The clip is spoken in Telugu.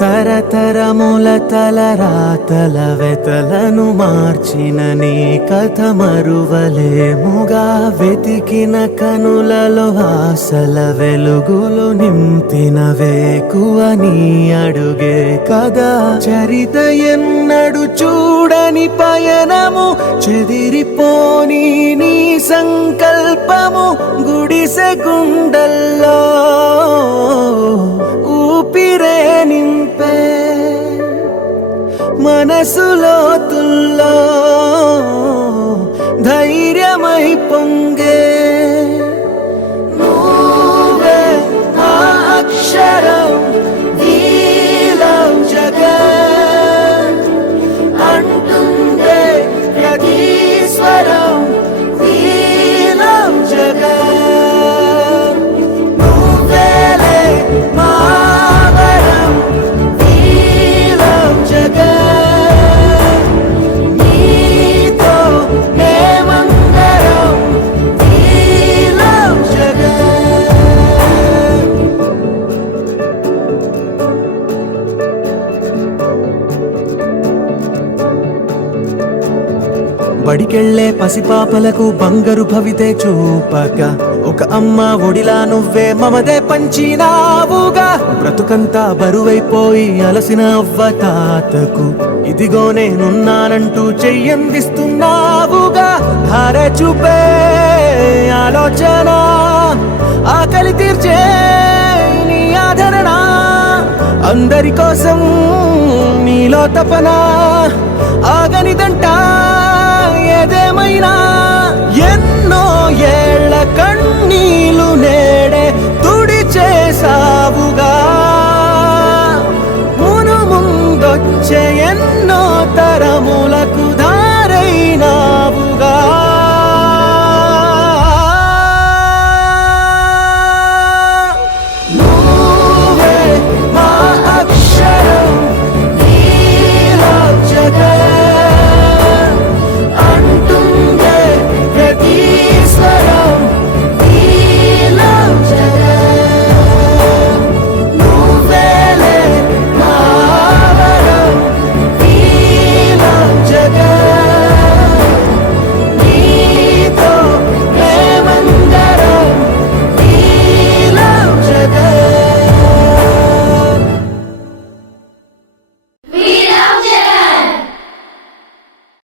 తరతరముల తలరాతల వెతలను మార్చిన నీ కథ మరువలేముగా. వెతికిన కనులలో ఆశల వెలుగులు నింపిన వేకువ నీ అడుగే కదా. చరిత ఎన్నడు చూడని పయనము, చెదిరిపోని నీ సంకల్పము. గుడిసె గుండల్లో ఊపిరే నింపే, మనసులోతుల్లో ధైర్యమై పొంగే. నువ్వే మా అక్షరం, నీలం జగన్ అంటుందే ప్రతి స్వరం. నీలం జగన్ నువ్వేలే మా వరం. నీలం జగన్ నీతో మేమందరం. నీలం జగన్. బడికెళ్లే పసిపాపలకు బంగారు భవితే చూపక, ఒక అమ్మ ఒడిలా నువ్వే మమదే పంచినావుగా. బ్రతుకంతా బరువైపోయి అలసిన అవ్వ తాతకు ఇదిగో నేనున్నానంటూ చెయ్యందిస్తున్నావుగా. ధారే చూపే ఆలోచన, ఆకలి తీర్చే నీ ఆదరణ. అందరి కోసం నీలో తపన ఆగనిదంట.